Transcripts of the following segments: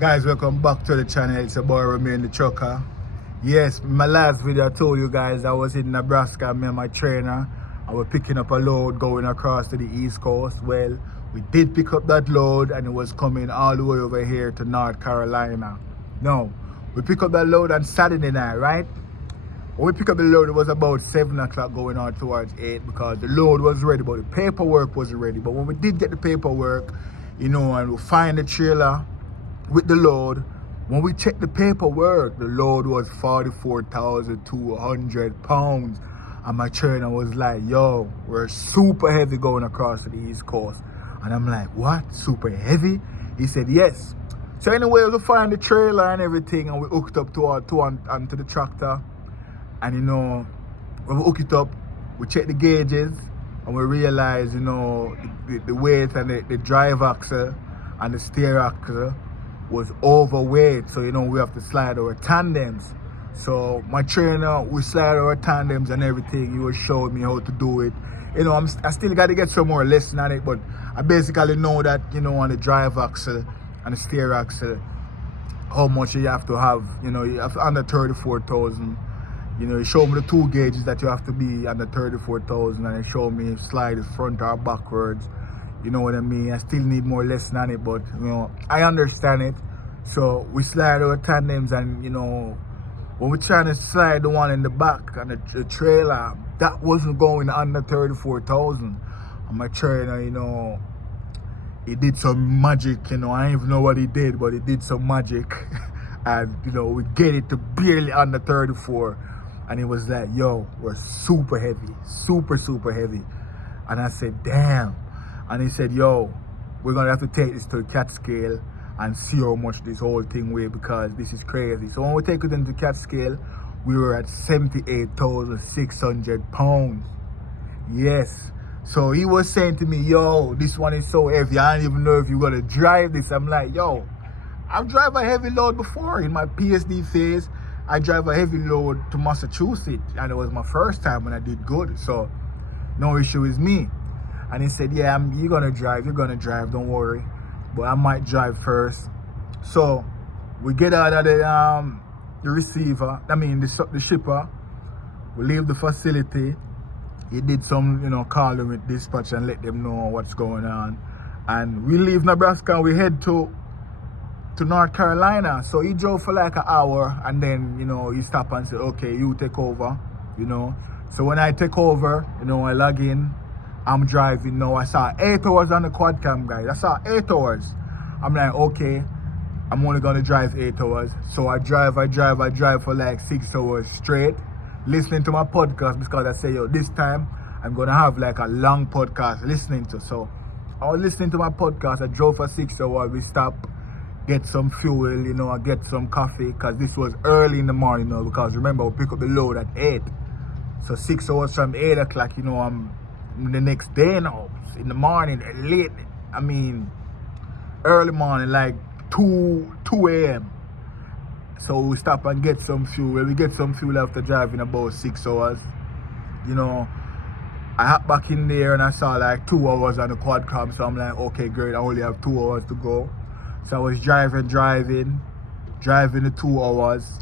Guys, welcome back to the channel. It's your boy Remain the Trucker. Yes, my last video I told you guys I was in Nebraska, me and my trainer. I was picking up a load going across to the East Coast. Well, we did pick up that load and it was coming all the way over here to North Carolina. No, we picked up that load on Saturday night, right? When we picked up the load, it was about 7 o'clock going on towards 8 because the load was ready, but the paperwork wasn't ready. But when we did get the paperwork, and we find the trailer with the load, when we checked the paperwork, the load was 44,200 pounds. And my trainer was like, yo, we're super heavy going across to the East Coast. And I'm like, what? Super heavy? He said, yes. So anyway, we find the trailer and everything, and we hooked up onto the tractor. And when we hook it up, we check the gauges, and we realize, the weight and the drive axle and the steer axle was overweight. So, we have to slide our tandems. So my trainer, we slide our tandems and everything. He was showing me how to do it. I still got to get some more lesson on it, but I basically know that, on the drive axle and the steer axle, how much you have to have, you have under 34,000. He showed me the two gauges that you have to be under 34,000, and he showed me slide it front or backwards. You know what I mean? I still need more lesson on it, but I understand it. So we slide our tandems, and when we're trying to slide the one in the back and the trailer, that wasn't going under 34,000. And my trainer, he did some magic, I don't even know what he did, but he did some magic. And we get it to barely under 34. And he was like, yo, we're super heavy, super heavy. And I said, damn. And he said, yo, we're gonna have to take this to the cat scale and see how much this whole thing weighs, because this is crazy. So when we take it into the cat scale, we were at 78,600 pounds. Yes. So he was saying to me, yo, this one is so heavy, I don't even know if you're gonna drive this. I'm like, yo, I've driven a heavy load before. In my PSD phase, I drive a heavy load to Massachusetts, and it was my first time and I did good. So no issue with me. And he said, yeah, you're gonna drive, don't worry. But I might drive first. So we get out of the receiver, the shipper. We leave the facility. He did some, calling with dispatch and let them know what's going on. And we leave Nebraska and we head to North Carolina. So he drove for like an hour, and then, he stopped and said, okay, you take over, So when I take over, I log in, I'm driving now. I saw 8 hours on the quad cam, guys. I saw 8 hours. I'm like, okay, I'm only gonna drive 8 hours. So I drive for like 6 hours straight, listening to my podcast, because I say, yo, this time I'm gonna have like a long podcast listening to. So I was listening to my podcast. I drove for 6 hours. We stopped, get some fuel, I get some coffee, because this was early in the morning, because remember, we pick up the load at 8. So 6 hours from 8 o'clock, I'm the next day now, in the morning, late, early morning, like 2 a.m. So we stop and get some fuel. We get some fuel after driving about 6 hours. I hop back in there and I saw like 2 hours on the quad cam. So I'm like, okay, great, I only have 2 hours to go. So I was driving the 2 hours,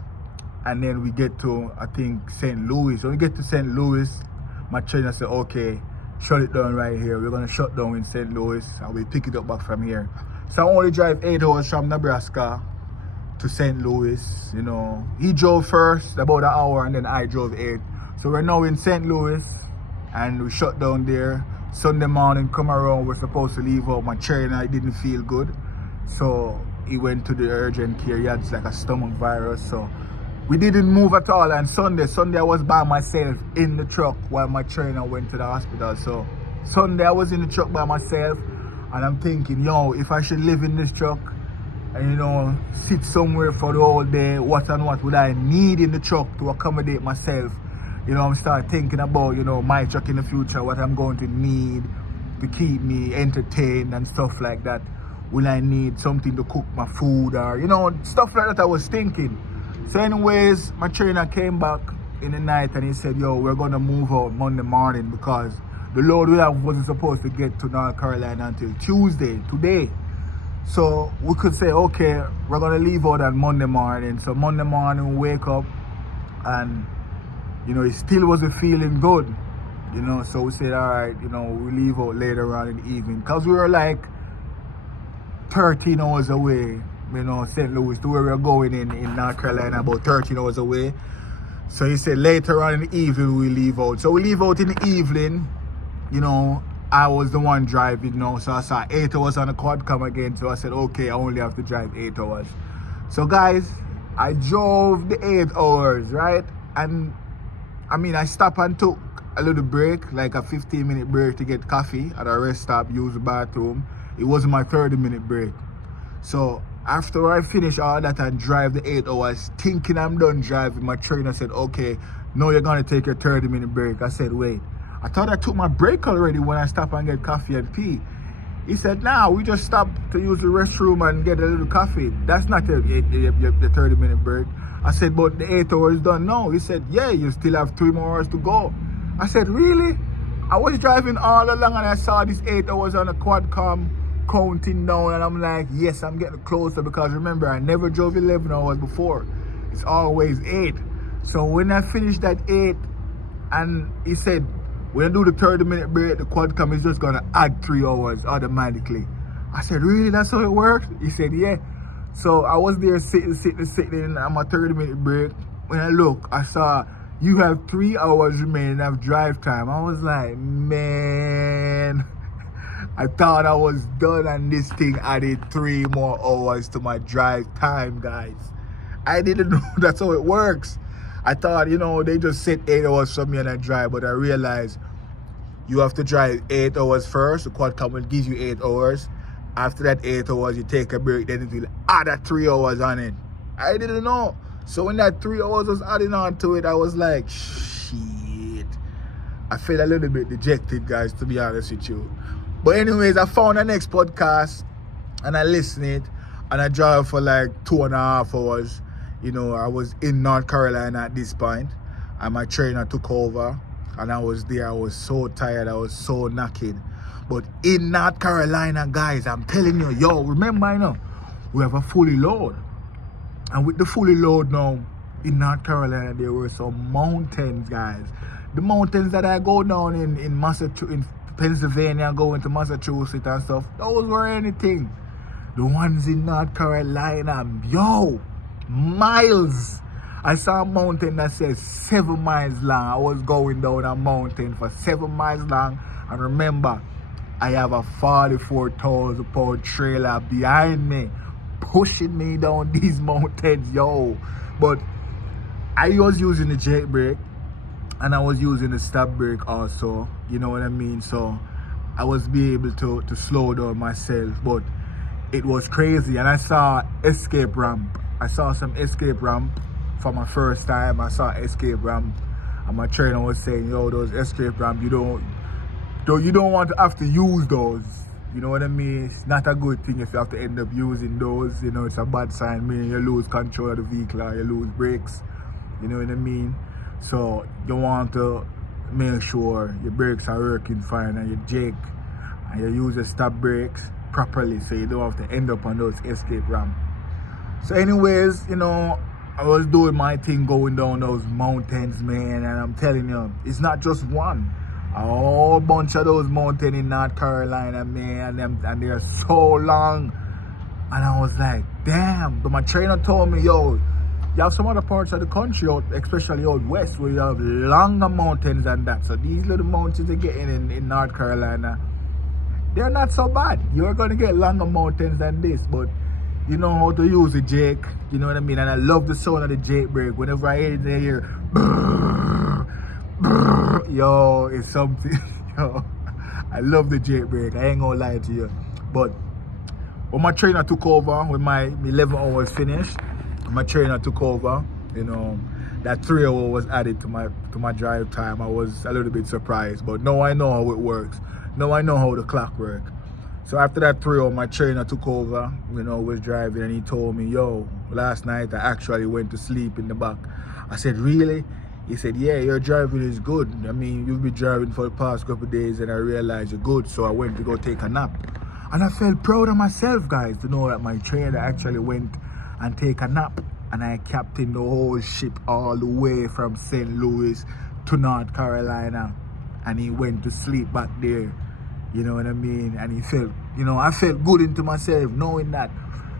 and then we get to, I think, St. Louis. So we get to St. Louis, my trainer said, okay, shut it down right here. We're gonna shut down in St. Louis, and we pick it up back from here. So I only drive 8 hours from Nebraska to St. Louis. He drove first about an hour, and then I drove 8. So we're now in St. Louis, and we shut down there. Sunday morning come around, we're supposed to leave out. My trainer didn't feel good, so he went to the urgent care. He had like a stomach virus, so we didn't move at all. And Sunday I was by myself in the truck while my trainer went to the hospital. So Sunday I was in the truck by myself, and I'm thinking, yo, if I should live in this truck and sit somewhere for the whole day, what would I need in the truck to accommodate myself? I'm start thinking about, my truck in the future, what I'm going to need to keep me entertained and stuff like that. Will I need something to cook my food, or stuff like that I was thinking. So anyways, my trainer came back in the night and he said, yo, we're gonna move out Monday morning, because the load we have wasn't supposed to get to North Carolina until Tuesday, today. So we could say, okay, we're gonna leave out on Monday morning. So Monday morning we wake up and it still wasn't feeling good. So we said, all right, we leave out later on in the evening. Because we were like 13 hours away, St. Louis, to where we were going in North Carolina, about 13 hours away. So he said later on in the evening we leave out. So we leave out in the evening, I was the one driving now. So I saw 8 hours on the quad come again. So I said, okay, I only have to drive 8 hours. So guys, I drove the 8 hours, right? And I stopped and took a little break, like a 15-minute break to get coffee at a rest stop, use the bathroom. It wasn't my 30-minute break. So after I finish all that and drive the 8 hours, thinking I'm done driving, my trainer said, okay, no, you're gonna take your 30-minute break. I said, wait, I thought I took my break already when I stopped and get coffee and pee. He said, nah, we just stopped to use the restroom and get a little coffee. That's not the 30-minute break. I said, but the 8 hours done. No, he said, yeah, you still have 3 more hours to go. I said, really? I was driving all along and I saw this 8 hours on the quad-com counting down, and I'm like, yes, I'm getting closer, because remember, I never drove 11 hours before. It's always 8. So when I finished that 8, and he said, when I do the 30-minute break, the quad-com is just gonna add 3 hours automatically. I said, really? That's how it works? He said, yeah. So I was there sitting on my 30-minute break. When I look, I saw you have 3 hours remaining of drive time. I was like, man, I thought I was done, and this thing added 3 more hours to my drive time, guys. I didn't know that's how it works. I thought, they just set 8 hours for me and I drive, but I realized you have to drive 8 hours first. The quad-com will give you 8 hours. After that 8 hours, you take a break, then it will add that 3 hours on it. I didn't know. So when that 3 hours was adding on to it, I was like, shit. I felt a little bit dejected, guys, to be honest with you. But anyways, I found the next podcast and I listened it, and I drove for like 2.5 hours. I was in North Carolina at this point, and my trainer took over, and I was there. I was so tired. I was so knackered. But in North Carolina, guys, I'm telling you, remember, we have a fully load. And with the fully load now, in North Carolina, there were some mountains, guys. The mountains that I go down in Massachusetts, in Pennsylvania, going to Massachusetts and stuff, those were anything. The ones in North Carolina, miles. I saw a mountain that says 7 miles long. I was going down a mountain for 7 miles long. And remember, I have a 44,000-pound trailer behind me, pushing me down these mountains, But I was using the jake brake, and I was using the stop brake also, you know what I mean? So I was be able to slow down myself, but it was crazy. And I saw escape ramp. I saw some escape ramp for my first time. I saw escape ramp, and my trainer was saying, those escape ramp, you don't want to have to use those. You know what I mean? It's not a good thing if you have to end up using those. It's a bad sign, meaning you lose control of the vehicle or you lose brakes. You know what I mean? So you want to make sure your brakes are working fine, and your jake, and you use your stop brakes properly, so you don't have to end up on those escape ramps. So anyways, I was doing my thing going down those mountains, man, and I'm telling you, it's not just one. A whole bunch of those mountains in North Carolina, man, and they're so long. And I was like, damn. But my trainer told me, you have some other parts of the country, especially out west, where you have longer mountains than that. So these little mountains you're getting in North Carolina, they're not so bad. You're going to get longer mountains than this, but you know how to use the jake, you know what I mean? And I love the sound of the jake brake. Whenever I hear it's something. I love the jake brake. I ain't gonna lie to you. But when my trainer took over, when my 11 hours finished, my trainer took over, that 3 hours was added to my drive time. I was a little bit surprised, but now I know how it works. Now I know how the clock works. So after that 3 hours, my trainer took over, was driving, and he told me, last night I actually went to sleep in the back. I said, really? He said, yeah, your driving is good. I mean, you've been driving for the past couple of days, and I realized you're good, so I went to go take a nap. And I felt proud of myself, guys, to know that my trainer actually went and take a nap. And I captained the whole ship all the way from St. Louis to North Carolina. And he went to sleep back there. You know what I mean? And he felt, I felt good into myself knowing that.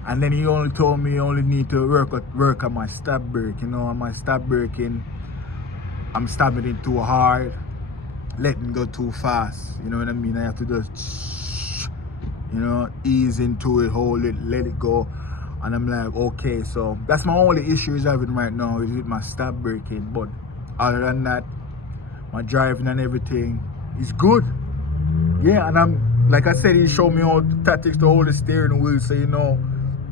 And then he only told me I only need to work on my stab brake. On my stab braking, I'm stabbing it too hard, letting go too fast. You know what I mean? I have to just, ease into it, hold it, let it go. And I'm like, okay, so that's my only issue is having right now is with my stab braking. But other than that, my driving and everything is good. Yeah, and I'm, like I said, he showed me all the tactics to hold the steering wheel. So,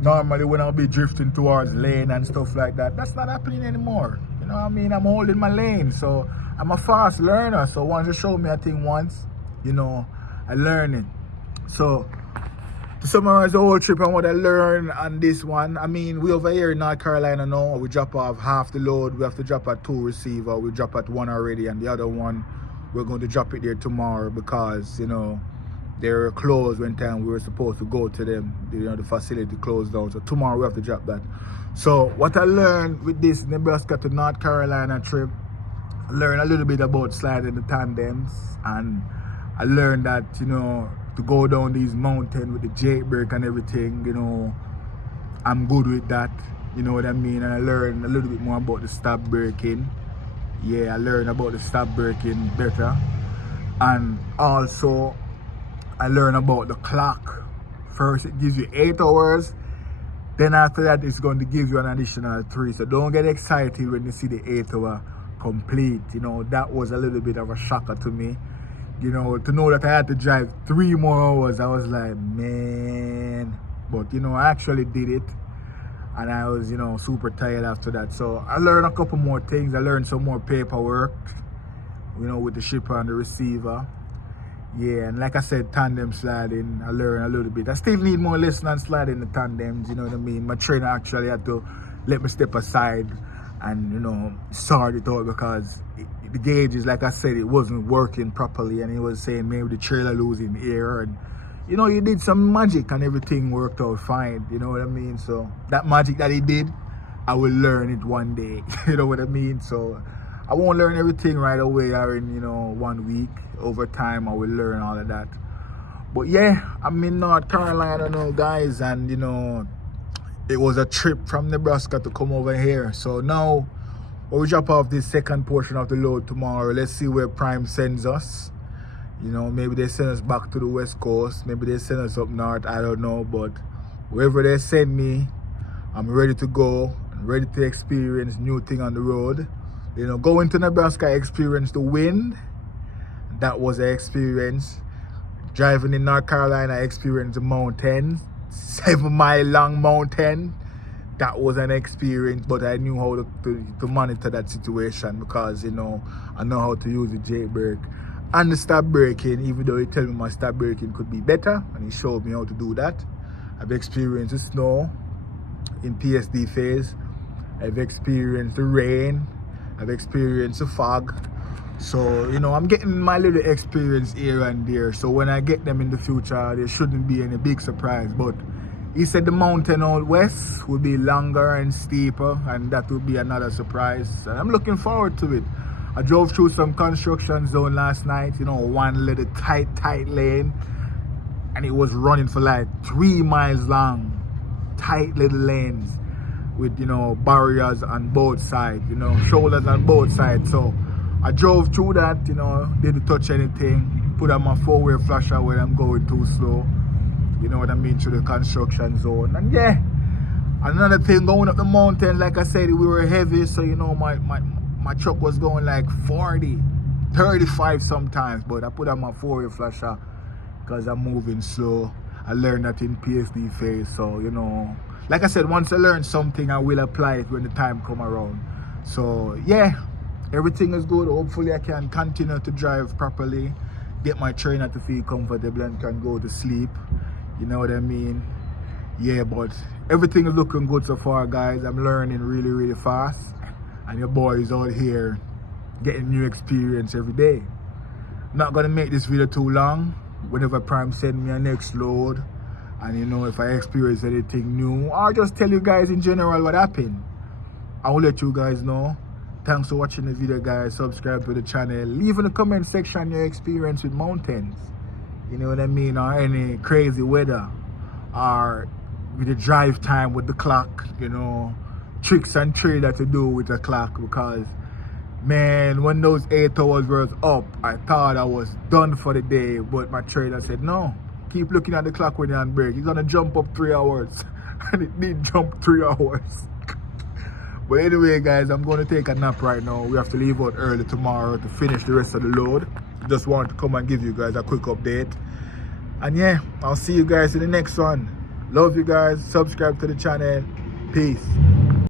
normally when I'll be drifting towards lane and stuff like that, that's not happening anymore. You know what I mean? I'm holding my lane. So I'm a fast learner. So once you show me a thing once, I learn it. So to summarize the whole trip and what I learned on this one, I mean, we over here in North Carolina now, we drop off half the load. We have to drop at 2 receiver. We drop at 1 already, and the other one, we're going to drop it there tomorrow because, they were closed when time we were supposed to go to them. The facility closed down. So tomorrow we have to drop that. So what I learned with this Nebraska to North Carolina trip, I learned a little bit about sliding the tandems, and I learned that, to go down these mountains with the J brake and everything, I'm good with that. You know what I mean? And I learned a little bit more about the stab braking. Yeah, I learned about the stab braking better. And also, I learned about the clock. First, it gives you 8 hours. Then after that, it's going to give you an additional 3. So don't get excited when you see the 8-hour complete. That was a little bit of a shocker to me. To know that I had to drive 3 more hours, I was like, man. But, I actually did it. And I was, super tired after that. So I learned a couple more things. I learned some more paperwork, with the shipper and the receiver. Yeah, and like I said, tandem sliding, I learned a little bit. I still need more lessons on sliding the tandems, you know what I mean? My trainer actually had to let me step aside and, sort it out because the gauges, like I said, it wasn't working properly, and he was saying maybe the trailer losing air, and he did some magic and everything worked out fine, you know what I mean? So that magic that he did, I will learn it one day, you know what I mean? So I won't learn everything right away or in 1 week. Over time I will learn all of that. But yeah, I'm in North Carolina now, guys, and it was a trip from Nebraska to come over here. So now when we drop off this second portion of the load tomorrow, let's see where Prime sends us. Maybe they send us back to the West Coast, maybe they send us up north, I don't know. But wherever they send me, I'm ready to go. I'm ready to experience new thing on the road. Going to Nebraska, experience the wind. That was an experience. Driving in North Carolina, experience the mountains. 7-mile long mountain. That was an experience, but I knew how to monitor that situation because, I know how to use the J brake and the stab braking, even though he told me my stab braking could be better, and he showed me how to do that. I've experienced the snow in PSD phase. I've experienced the rain. I've experienced the fog. So, I'm getting my little experience here and there. So when I get them in the future, there shouldn't be any big surprise. But he said the mountain out west will be longer and steeper, and that will be another surprise. And I'm looking forward to it. I drove through some construction zone last night, one little tight lane. And it was running for like 3 miles long. Tight little lanes with, barriers on both sides, shoulders on both sides. So I drove through that, didn't touch anything, put on my 4-way flasher when I'm going too slow, you know what I mean, through the construction zone. And yeah, another thing, going up the mountain, like I said, we were heavy, so my truck was going like 40, 35 sometimes, but I put on my 4-way flasher because I'm moving slow. I learned that in PSD phase, so like I said, once I learn something, I will apply it when the time come around. So yeah, everything is good. Hopefully I can continue to drive properly, get my trainer to feel comfortable and can go to sleep. You know what I mean? Yeah, but everything is looking good so far, guys. I'm learning really fast, and your boy is out here getting new experience every day. I'm not gonna make this video too long. whenever Prime send me a next load, and you know, if I experience anything new, or just tell you guys in general what happened. I will let you guys know. Thanks for watching the video, guys. Subscribe to the channel. Leave in the comment section your experience with mountains. You know what I mean? Or any crazy weather. Or with the drive time with the clock. You know, tricks and trade that to do with the clock. Because, man, when those 8 hours were up, I thought I was done for the day. But my trader said, no, keep looking at the clock when you're on break. You're going to jump up 3 hours. And it did jump 3 hours. But anyway, guys, I'm going to take a nap right now. We have to leave out early tomorrow to finish the rest of the load. Just wanted to come and give you guys a quick update. And yeah, I'll see you guys in the next one. Love you guys. Subscribe to the channel. Peace.